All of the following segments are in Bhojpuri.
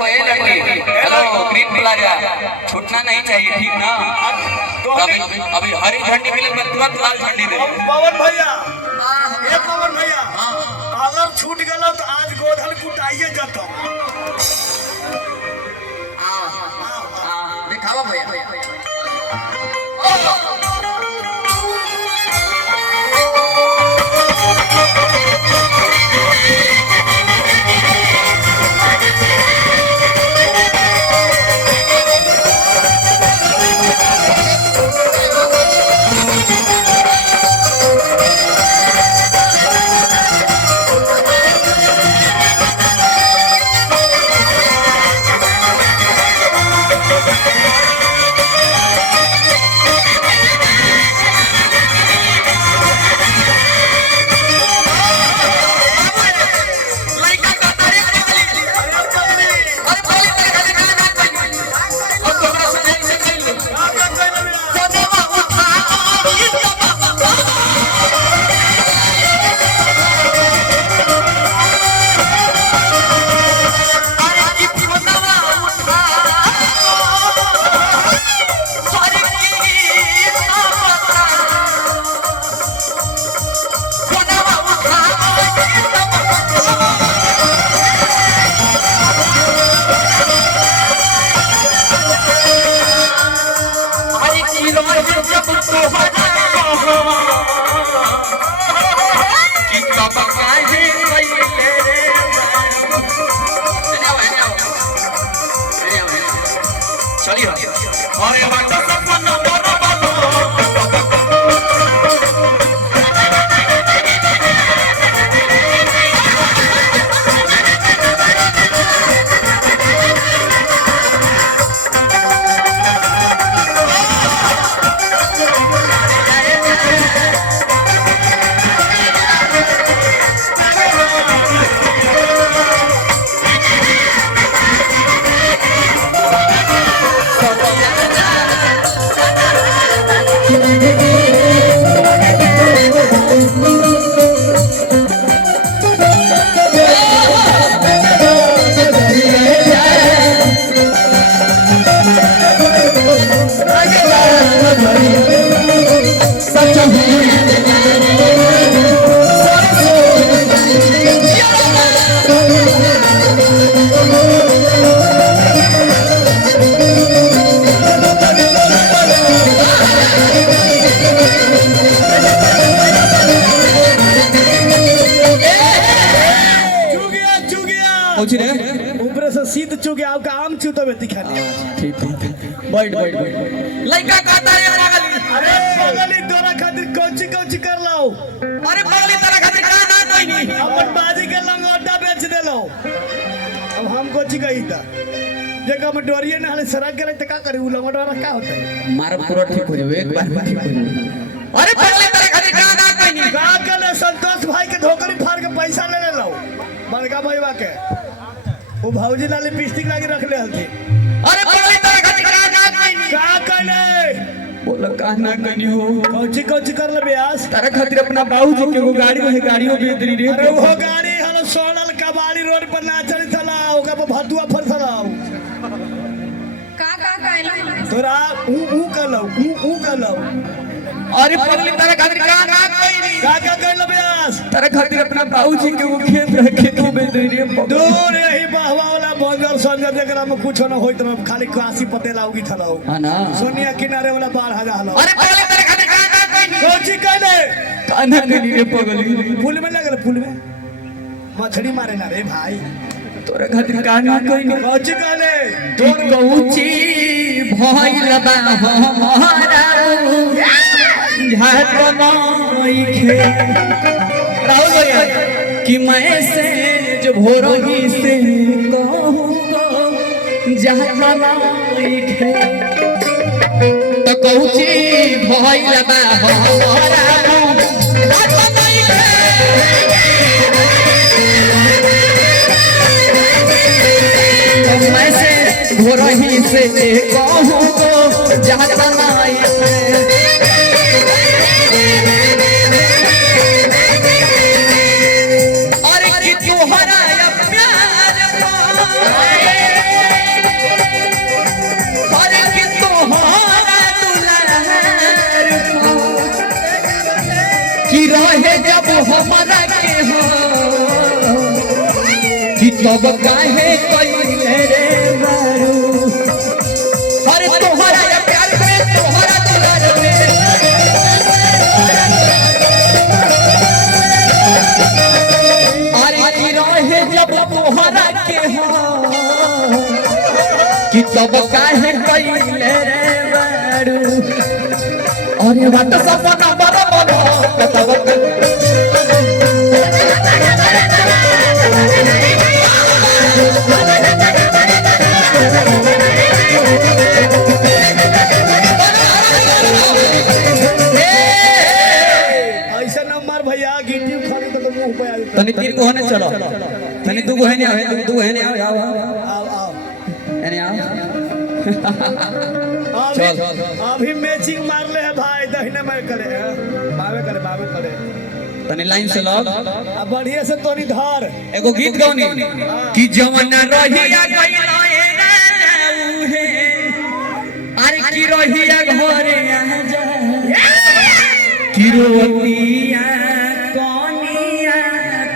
हेलो ग्रीन प्लाजा छूटना नहीं चाहिए, ठीक ना? अभी हरी झंडी मिले मैं तुरंत लाल झंडी दे। पवन भैया, ये पवन भैया, अगर छूट गया तो आज गोधन कुटाइए जाता। दिखावा भैया। ऊपर से सीध चुके आपका आम चूतो में दिखाने। ठीक बैठ बैठ लड़का कहता है यार अरे बगली तोरा खातिर कोची कर लाओ। अरे बगली तोरा खातिर का ना कोई नहीं अपन बाजी के लंगोटा बेच दे लो। अब हम कोची कही था जगह में डोरिए ना हले सड़क के लिए का करे उ लंगोटा का होता है मार पूरा ठीक हो जाए एक बार ठीक हो जाए। अरे बगली तोरा खातिर का ना कोई नहीं का करे संतोष भाई के धोकरी फाड़ के पैसा ले ले लो बड़का भईवा के वो भौजी ला लिपस्टिक लाके रख ले हलती। अरे बगली तोरा खातिर का करे बोला का ना कनी हो कोची कर ले ब्यास तारा खातिर अपना बाबूजी के वो गाड़ी रहे गाड़ियों बेच दी रे। अरे वो गाड़ी हलो सोनल कबाड़ी रोड पर ना चली चला ओका पर भतुआ फर चलाओ का कहला तोरा ऊ कर लो। अरे पगली तारा खातिर का ना कोई नहीं का कहलो ब्यास तारा खातिर अपना बाबूजी के वो खेत रहे खेतों बेच दी रे। दूर यही बहवा वाला बंजर संजर जकरा में कुछ न होइत रह खाली कासी पते लाउगी थलाओ हां ना सोनिया किनारे वाला 12,000 हलो। अरे पगली तारा खातिर का ना कोई नहीं कोची कहले का ना कनी रे पगली पुल में लगल पुल में मछली मारे ना रे भाई तोरा खातिर का ना कोई नहीं कोची कहले तोर कौची भइल बा हमारा झाट बनाई खे राहुल भैया कि मैं से जो भोरही से कहूँगा झाट बनाई खे तो कौची भइल बा हमारा झाट बनाई खे मैं से भोरही से कहूँगा झाट बनाई अरे कि तोहरा प्यार हमरा के हो कि तब काहे कइले रे बारू अरे तोहरा या प्यार में तोहरा दुलार में अरे की रहे जब तोहरा के हो कि तब काहे कइले रे बारू अरे बात सपना बड़ा बड़ा तब ऐसा नंबर भैया गिट्टी उखाड़ तो मुंह पे आ जाता तनी तीर को होने चलो तनी दू है ने आवे दू है ने आओ आओ आओ आओ एने आओ अभी मैचिंग मार ले है भाई दहिने में करे बावे करे तनी लाइन से लग अब बढ़िया से तोनी धर एगो गीत गौनी कि जवन रहिया गइला ए राऊ हे अरे की रहिया घरे आ जा कि रोतिया कोनिया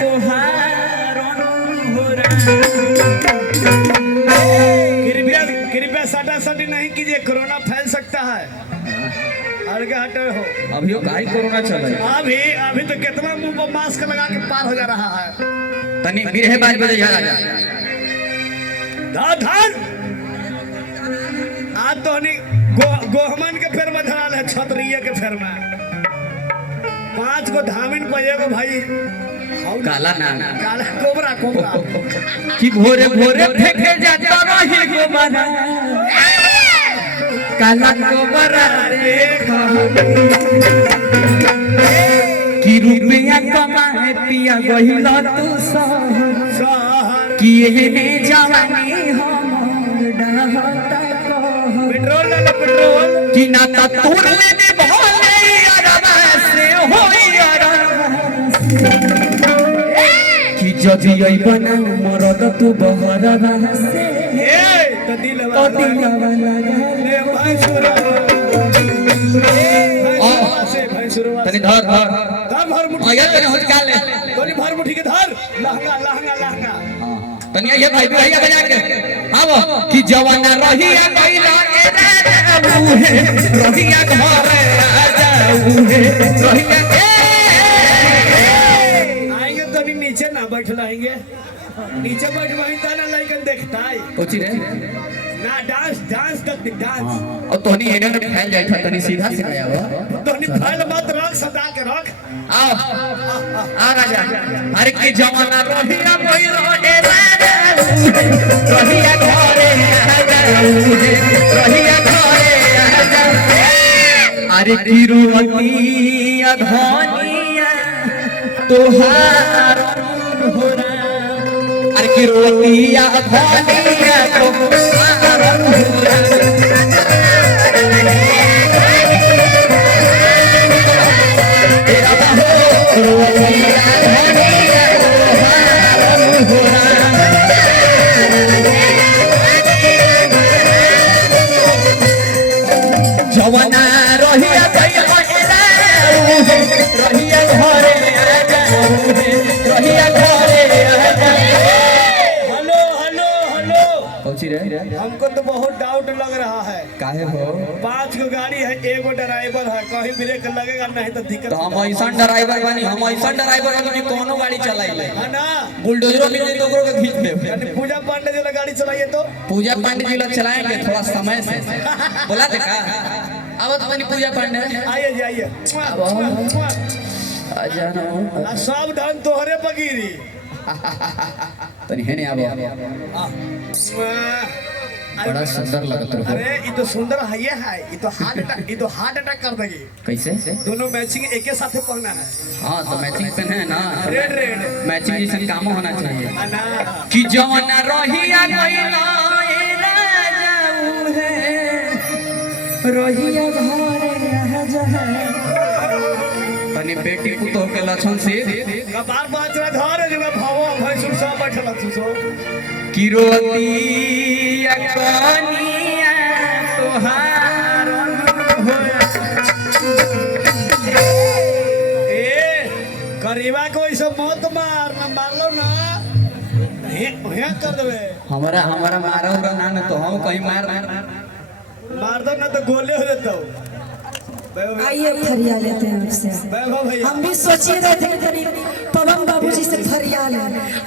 तोहार होरा कृपया सटा सटी नहीं कीजिए कोरोना फैल सकता है अलग हटे हो अभियो काई कोरोना चल रहा अभी तो कितना मुंह पर मास्क लगा के पार हो जा रहा है तनी बिरहे बाज बजे जा रहा धर आज तो गोहमन के फेर में धराल है छतरिया के फेर में 5 गो धामिन पजेगो भाई काला ना काला कोबरा कि भोरे भोरे फेंके जाता रही गोबरा काला कोबरा रे कि रुपया कमाए पिया गहिला तू शहर कि एहने जवानी हमर डहता पेट्रोल ले लो पेट्रोल कि ना त तोर लेने भोले अरबा से होई अरबा कि जदी आई बना मरद तू बहरबा से ए तो दिल तो दिलवा लगा ले भाई सुरा तनी धर धर भर मुट्ठी आया तनी होत काले तोनी भर मुट्ठी के धर लहंगा तनी ये भाई भैया बजा के आव कि जवाना रहिया कइला ए राऊ हे रहिया घरे आ जाऊ हे रहिया आएंगे तो नहीं नीचे ना बैठ लाएंगे नीचे बैठ वहीं ताना लाइकन देखता है कोची रे ना डांस तक डांस और तोनी एने ने फैल जाई था तनी सीधा से गया हो तोनी फैल मत रख सदा के रख आओ आ राजा अरे की जवाना रहिया कइला ए राऊ रहिया घरे आ जाऊ हे रहिया घरे आ जाऊ अरे की रुवतिया धनिया तोहार होरा अरे की रुवतिया धनिया तोहार होरा तेरा हो रुवतिया धनिया तोहार होरा जवाना रहिया कइला रहिया घरे आ जाऊ हे रहिया घरे आ जाऊ हेलो हेलो हेलो पहुंची रे हमको तो बहुत डाउट लग रहा है काहे हो 5 गो गाड़ी है एगो ड्राइवर है कहीं ब्रेक लगेगा नहीं तो दिक्कत तो हम ऐसा ड्राइवर बनी हम ऐसा ड्राइवर बनी कोनो गाड़ी चलाइले है ना बुलडोजर मिल जाए तो ओकरो के खींच दे यानी पूजा पांडे जो गाड़ी चलाइए तो पूजा पांडे जी लोग चलाएंगे थोड़ा समय से बोला थे का अब तो बनी पूजा पांडे आइए जी आइए आ सब धन तोहरे पकीरी तनी हेने आबो बड़ा सुंदर लगत रहो अरे ये तो सुंदर है ये तो हार्ट अटैक कर देगी कैसे दोनों मैचिंग एक ही साथ पढ़ना है हाँ तो मैचिंग पेन है ना रेड रेड मैचिंग जैसा काम होना चाहिए ना कि जवाना रहिया गइला ए राजाऊ हे रहिया घरे आ जा तनी बेटी पुतो के लक्षण से कपार बाच रहा धर जो भावो भैंसुर सब बैठल तू सो कि रोतिया कनिया तोहार होया ए करीब बढ़िया कर देवे हमारा हमारा मारा उरा ना न तो हम कहीं मार मार दो ना तो गोले हो जाता हूँ आइए फरिया लेते हैं आपसे वैभव भैया हम भी सोचे रहे थे कि पवन बाबू जी से फरिया ले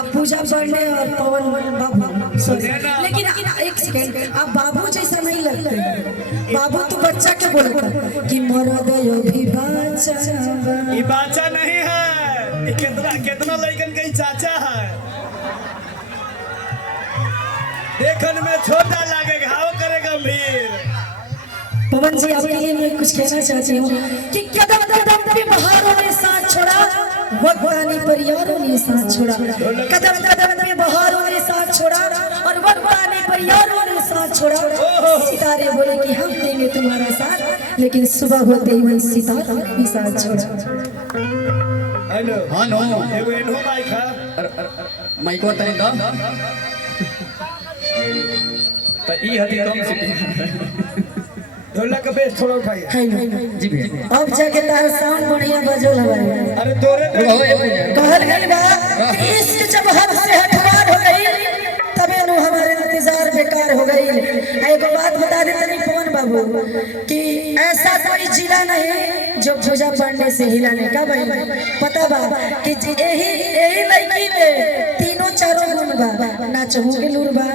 अब पूजा पांडे और पवन बाबू सोचे लेकिन एक सेकंड आप बाबू जैसा नहीं लगते बाबू तो बच्चा के बोलता कि मरद यो भी बाचा ये बाचा नहीं है ये कितना कितना लड़कन का ही चाचा है देखने में छोटा लगे घाव करे गंभीर पवन जी आपके लिए मैं कुछ कहना चाहती हूँ कि कदम कदम पे बहारों ने साथ छोड़ा वक्त आने पर यारों ने साथ छोड़ा कदम कदम पे बहारों ने साथ छोड़ा और वक्त आने पर यारों ने साथ छोड़ा सितारे बोले कि हम देंगे तुम्हारा साथ लेकिन सुबह होते ही वही सितारा भी साथ छोड़ा हेलो हां नो एगो एनो माइक है माइको तनी द त ई हती कम से ढोलक का बेस थोड़ा उठाइए जी भैया अब जाके तार साउंड बढ़िया बजोल हमारे अरे तोरे पे कहल गई बा कि इश्क जब हद से हटवार हो गई तबे नु हमारे इंतजार बेकार हो गई एक बात बता दे तनी पवन बाबू कि ऐसा कोई जिला नहीं जो पूजा पांडे से हिलाने का भाई पता बा कि यही यही लड़की में तीनों चारों गुण बा नाचहू के लूर बा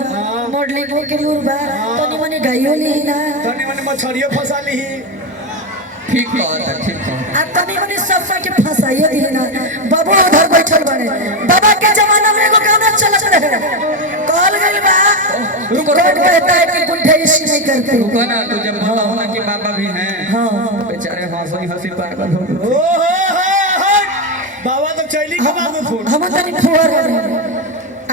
मॉडलिंग के लूर बा तनी मनी गाइयो ली ना तनी मनी मछलियों फंसा ली ठीक बात है ठीक बात आ तनी मनी सब के फंसाइयो दी ना बाबू उधर बैठल बने बाबा के जमाना में एगो गाना चलत रहे कॉल गइल बा रुको कहता है कि गुंठे इश्क नहीं करते रुको ना तू जब बोला होना कि बाबा भी हैं हां बेचारे हंसी हंसी पागल हो गए ओ हो बाबा तो चैली के बाबू फोन हम तनी फुहर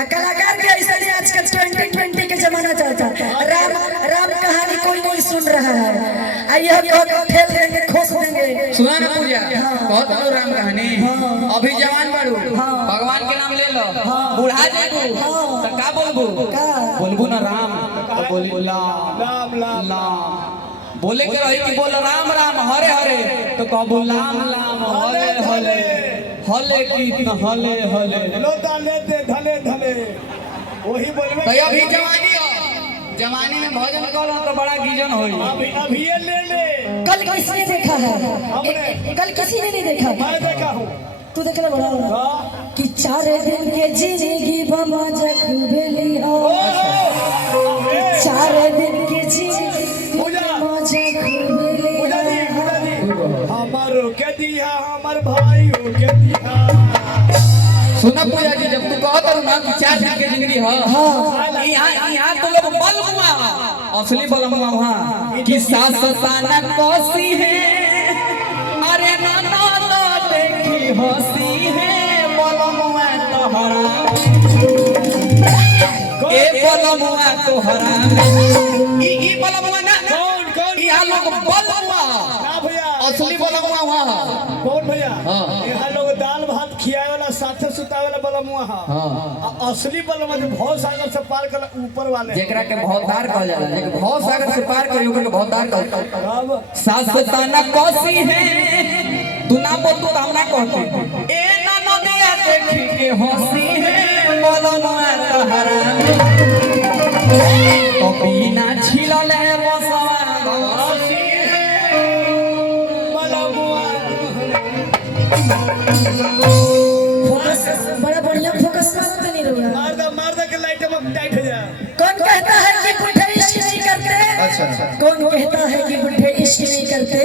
आ कलाकार के ऐसा नहीं आजकल 2020 के जमाना चलता राम राम कहानी कोई नहीं सुन रहा है आइए हम खेल देंगे खोस देंगे सुना ना पूजा बहुत बड़ो राम कहानी अभी जवान बाड़ू भगवान के नाम ले लो बुढ़ा जाबू तो का बोलबू बोलबू ना राम तो बोली लाम लाम लाम बोले के रही कि बोल राम राम हरे हरे तो कहबू लाम लाम हले हले हले की हले हले लो डाले दे धले धले वही बोलबे तो अभी जवानी हो जवानी में भजन करो तो बड़ा गीजन होई अभी ये ले ले कल किसने देखा है हमने कल किसी ने नहीं देखा मैं देखा हूँ तू देखना बड़ा कि 4 दिन के जिंदगी बमा जखबे लिया 4 दिन के जिंदगी बमा जखबे लिया हमारो के दिया हमर भाइयों के दिया सुना पूजा जी जब तू कहत रहो ना कि 4 दिन के जिंदगी हां यहां तो लोग बलमुआ असली बलमुआ वहां कि सास साना कोसी है अरे नाना तो देखी हंसी है बलमुआ तोहरा ए बलमुआ तोहरा ई बलमुआ ना कौन कौन यहां लोग बलमुआ ना भैया असली बलमुआ वहां कौन भैया हाँ। यहाँ लोग दाल भात खियाए वाला साथे सुताए वाला बलमुआ हां असली बलमुआ जो भव सागर से पार कर ऊपर वाले जेकरा के भवतार कहल जाला जेके भव सागर से पार करी ओकर के भवतार कहल अब सासताना कोसी है तू ना बोल तू हम ना कहते ए ना नदिया देखी के हंसी है बलमुआ तहरा तो बिना छिलले बसवा हंसी है बलमुआ फोकस बड़ा बढ़िया फोकस करते नहीं रहो मार दे के लाइट में टाइट हो जा कौन कहता है कि बुढ़े इश्क नहीं करते अच्छा कौन कहता है कि बुढ़े इश्क नहीं करते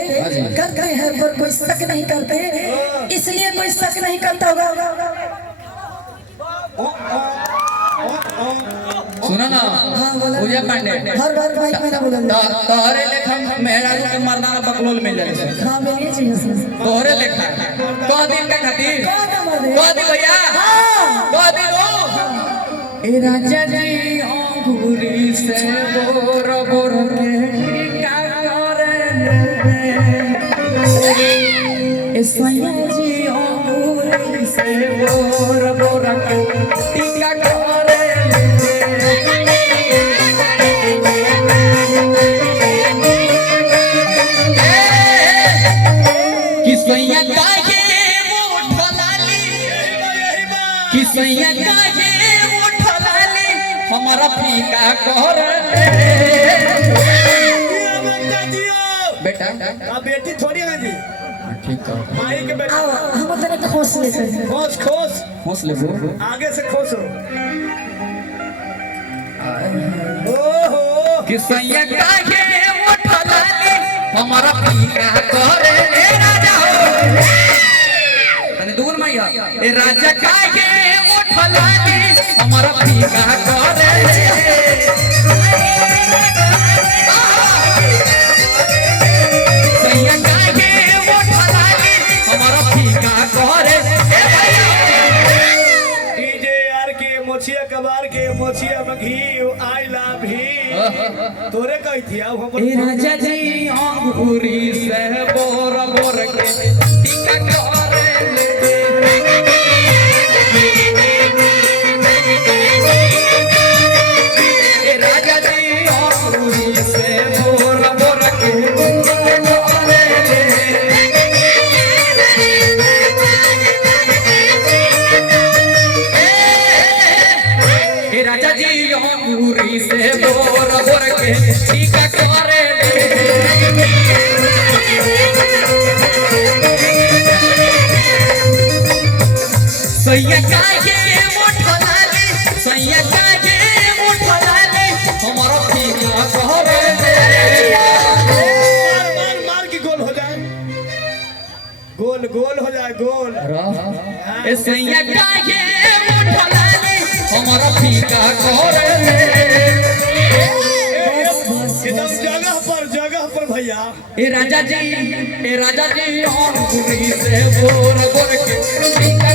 करते हैं पर कोई शक नहीं करते इसलिए कोई शक नहीं करता होगा सुनो ना पूजा पांडे हर बार भाई मेरा बोला तोहरे लेखा मेहरा के मर्दाना बकलोल मिल जाए हाँ मिलिए चाहिए तोहरे लेखा कह दिन का खातिर कह दिन भैया कह दिन ओ ए राजा जी अंगूरी से बोर बोर के का करे ए सैया जी अंगूरी से बोर बोर के टीका करे किसैया काहे वो ठलाली किसैया काहे वो ठलाली करे जियो बेटा जियो बेटा अब बेटी थोड़ी है जी ठीक है माई के बेटा आओ हम तने खोस ले सर खोस खोस हौस ले वो आगे से खोसो ओहो कि सैया काहे उठला ले हमारा पीका करे ए राजा हो तने दूर में ए राजा काहे उठला ले हमारा पीका करे सैया काहे उठला ले हमारा पीका करे ए भैया डीजे यार के मोछिया कबार के मोछिया में घी आई लव ही तोरे कही थी अब हम ए राजा जी अंगूरी से बोर बोर के टीका करे ले ए राजा जी अंगूरी से बोर बोर के टीका करे ले ए राजा जी अंगूरी से बोर बोर के टीका करे सैया काहे उठला ले सैया काहे उठला ले हमारा टीका करे मार मार मार के गोल हो जाए गोल गोल हो जाए गोल ए सैया काहे उठला ले हमारा टीका करे एकदम जगह पर भैया ए राजा जी अंगूरी से बोर बोर के टीका